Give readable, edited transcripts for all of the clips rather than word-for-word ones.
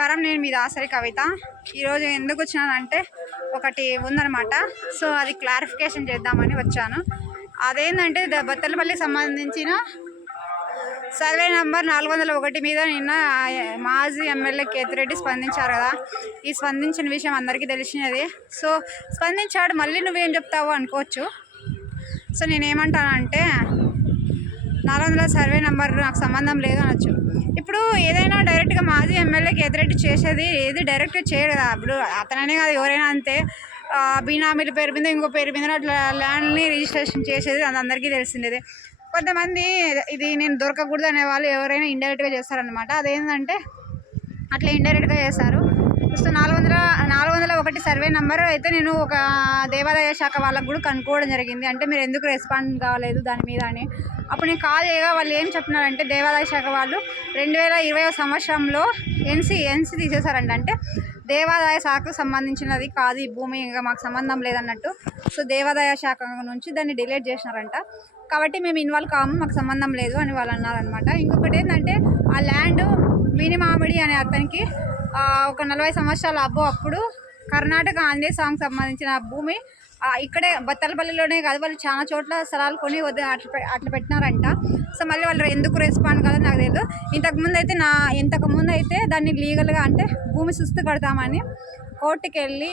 నమస్కారం, నేను మీ దాసరి కవిత. ఈరోజు ఎందుకు వచ్చినానంటే ఒకటి ఉందన్నమాట. సో అది క్లారిఫికేషన్ చేద్దామని వచ్చాను. అదేంటంటే బత్తలపల్లికి సంబంధించిన సర్వే నంబర్ 401 మీద నిన్న మాజీ ఎమ్మెల్యే కేతిరెడ్డి స్పందించారు కదా. ఈ స్పందించిన విషయం అందరికీ తెలిసినదే. సో స్పందించాడు, మళ్ళీ నువ్వేం చెప్తావు అనుకోవచ్చు. సో నేనేమంటానంటే 400 సర్వే నెంబర్ నాకు సంబంధం లేదు అనొచ్చు. ఇప్పుడు ఏదైనా డైరెక్ట్గా మాజీ ఎమ్మెల్యే కేతిరెడ్డి చేసేది ఏది డైరెక్ట్గా చేయరు కదా. ఇప్పుడు అతననే కాదు, ఎవరైనా అంతే. బీనామీల పేరు మీద ఇంకో పేరు మీద అట్లా ల్యాండ్ని రిజిస్ట్రేషన్ చేసేది అది అందరికీ తెలిసిందే. కొంతమంది ఇది నేను దొరకకూడదు అనే వాళ్ళు ఎవరైనా ఇండైరెక్ట్గా చేస్తారనమాట. అదేంటంటే అట్లా ఇండైరెక్ట్గా చేస్తారు. సో 401 సర్వే నెంబర్ అయితే నేను ఒక దేవాదాయ శాఖ వాళ్ళకు కూడా కనుక్కోవడం జరిగింది. అంటే మీరు ఎందుకు రెస్పాండ్ కాలేదు దాని మీద అని. అప్పుడు నేను కాల్ చేయగా వాళ్ళు ఏం చెప్తున్నారంటే దేవాదాయ శాఖ వాళ్ళు 2020 సంవత్సరంలో ఎన్సీ తీసేశారంట. అంటే దేవాదాయ శాఖకు సంబంధించినది కాదు ఈ భూమి, ఇంకా మాకు సంబంధం లేదన్నట్టు. సో దేవాదాయ శాఖ నుంచి దాన్ని డిలీట్ చేసినారంట. కాబట్టి మేము ఇన్వాల్వ్ కాము, మాకు సంబంధం లేదు అని వాళ్ళు అన్నారనమాట. ఇంకొకటి ఏంటంటే ఆ ల్యాండ్ మినిమామిడి అనే అతనికి ఒక 40 సంవత్సరాల అప్పుడు కర్ణాటక ఆంధ్ర సాంగ్కి సంబంధించిన భూమి ఇక్కడే బత్తలపల్లిలోనే కాదు, వాళ్ళు చాలా చోట్ల స్థలాలు కొని అట్లా పెట్టినారంట. సో మళ్ళీ వాళ్ళు ఎందుకు రెస్పాండ్ కాదని నాకు తెలియదు. ఇంతకుముందు అయితే దాన్ని లీగల్గా అంటే భూమి సుస్తు కడతామని కోర్టుకి వెళ్ళి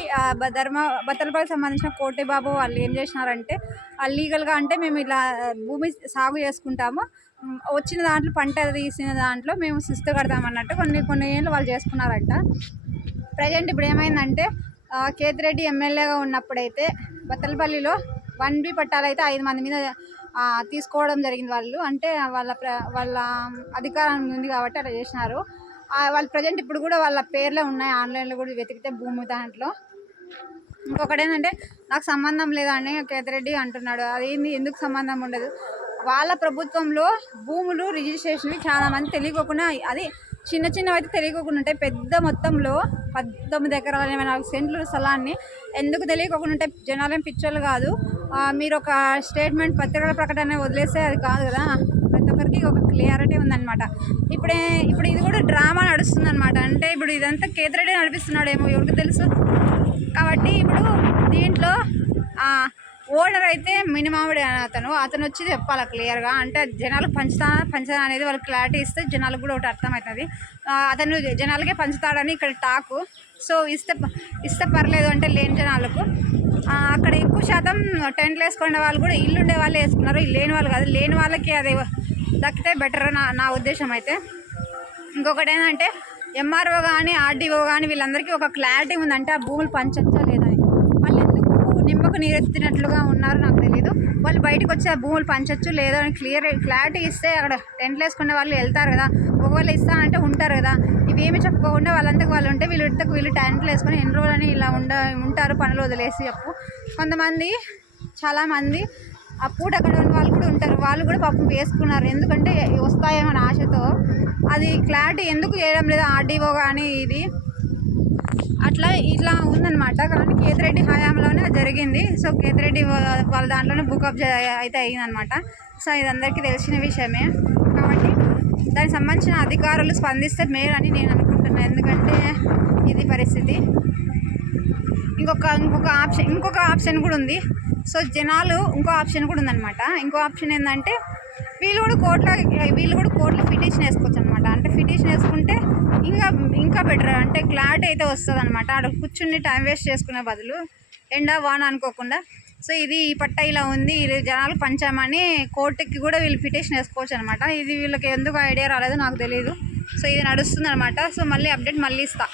బత్తలపల్లికి సంబంధించిన కోటి బాబు వాళ్ళు ఏం చేసినారంటే లీగల్గా అంటే మేము ఇలా భూమి సాగు చేసుకుంటాము, వచ్చిన దాంట్లో పంట తీసిన దాంట్లో మేము సుస్తు కడతామన్నట్టు కొన్ని ఏళ్ళు వాళ్ళు చేసుకున్నారంట. ప్రజెంట్ ఇప్పుడు ఏమైందంటే కేతిరెడ్డి ఎమ్మెల్యేగా ఉన్నప్పుడైతే బత్తలపల్లిలో 1B పట్టాలు అయితే 5 మంది మీద తీసుకోవడం జరిగింది. వాళ్ళు అంటే వాళ్ళ అధికారం ఉంది కాబట్టి అలా చేసినారు. వాళ్ళు ప్రజెంట్ ఇప్పుడు కూడా వాళ్ళ పేర్లే ఉన్నాయి, ఆన్లైన్లో కూడా వెతికితే భూమి దాంట్లో. ఇంకొకటి ఏంటంటే నాకు సంబంధం లేదని కేతిరెడ్డి అంటున్నాడు. అదేంది, ఎందుకు సంబంధం ఉండదు? వాళ్ళ ప్రభుత్వంలో భూములు రిజిస్ట్రేషన్లు చాలామంది తెలియకోకుండా, అది చిన్నవి అయితే తెలియకోకుండా ఉంటాయి. పెద్ద మొత్తంలో 19 ఎకరాల 84 సెంట్లు స్థలాన్ని ఎందుకు తెలియకోకుండా ఉంటాయి? జనాలేం పిచ్చోళ్ళు కాదు. మీరు ఒక స్టేట్మెంట్ పత్రికల ప్రకటన వదిలేస్తే అది కాదు కదా. ప్రతి ఒక్కరికి ఒక క్లియారిటీ ఉందన్నమాట. ఇప్పుడు ఇది కూడా డ్రామా నడుస్తుంది అనమాట. అంటే ఇప్పుడు ఇదంతా కేతిరెడ్డి నడిపిస్తున్నాడేమో ఎవరికి తెలుసు. కాబట్టి ఇప్పుడు దీంట్లో ఓనర్ అయితే మినిమామిడి అతను వచ్చి చెప్పాలి క్లియర్గా. అంటే జనాలకు పంచుతా అనేది వాళ్ళకి క్లారిటీ ఇస్తే జనాలకు కూడా ఒకటి అర్థమవుతుంది. అతను జనాలకే పంచుతాడని ఇక్కడ టాకు. సో ఇస్తే పర్లేదు అంటే లేని జనాలకు. అక్కడ ఎక్కువ శాతం టెంట్లు వేసుకునే వాళ్ళు కూడా ఇల్లు ఉండే వాళ్ళు వేసుకున్నారు, లేని వాళ్ళు కాదు. లేని వాళ్ళకి అది దక్కితే బెటర్ నా ఉద్దేశం అయితే. ఇంకొకటి ఏంటంటే ఎంఆర్ఓ కానీ ఆర్డీఓ కానీ వీళ్ళందరికీ ఒక క్లారిటీ ఉందంటే ఆ భూములు పంచచ్చా లేదని. వాళ్ళు ఎందుకు నిమ్మకు నీరెత్తినట్లుగా ఉన్నారు నాకు తెలీదు. వాళ్ళు బయటకు వచ్చి ఆ భూములు పంచచ్చు లేదో అని క్లారిటీ ఇస్తే అక్కడ టెంట్లు వేసుకునే వాళ్ళు వెళ్తారు కదా. ఒకవేళ ఇస్తానంటే ఉంటారు కదా. ఇవేమి చెప్పుకోకుండా వాళ్ళంతకు వాళ్ళు ఉంటే వీళ్ళు టెంట్లు వేసుకొని ఎన్ని రోజులని ఇలా ఉంటారు పనులు వదిలేసి చెప్పు. చాలామంది ఆ పూట అక్కడ ఉన్న వాళ్ళు కూడా ఉంటారు. వాళ్ళు కూడా పాపం వేసుకున్నారు, ఎందుకంటే వస్తాయేమో ఆశతో. అది క్లారిటీ ఎందుకు చేయడం లేదు ఆర్డీఓ కానీ ఇది ఇట్లా ఉందన్నమాట. కానీ కేతిరెడ్డి హయాంలోనే జరిగింది. సో కేతిరెడ్డి వాళ్ళ దాంట్లోనే బుకప్ అయితే అయ్యిందనమాట. సో ఇది అందరికీ తెలిసిన విషయమే. కాబట్టి దానికి సంబంధించిన అధికారులు స్పందిస్తే మేలు అని నేను అనుకుంటున్నాను. ఎందుకంటే ఇది పరిస్థితి. ఇంకొక ఆప్షన్ కూడా ఉంది. సో జనాలు ఇంకో ఆప్షన్ కూడా ఉందన్నమాట. ఇంకో ఆప్షన్ ఏంటంటే వీళ్ళు కూడా కోర్టులో పిటిషన్ వేసుకోవచ్చు అనమాట. అంటే పిటిషన్ వేసుకుంటే ఇంకా బెటర్, అంటే క్లారిటీ అయితే వస్తుంది అనమాట. అక్కడ కూర్చుని టైం వేస్ట్ చేసుకునే బదులు ఎండ వాన అనుకోకుండా. సో ఈ పట్ట ఇలా ఉంది, ఇది జనాలు పంచామని కోర్టుకి కూడా వీళ్ళు పిటిషన్ వేసుకోవచ్చు అనమాట. ఇది వీళ్ళకి ఎందుకు ఐడియా రాలేదో నాకు తెలియదు. సో ఇది నడుస్తుంది అనమాట. సో మళ్ళీ అప్డేట్ మళ్ళీ ఇస్తా.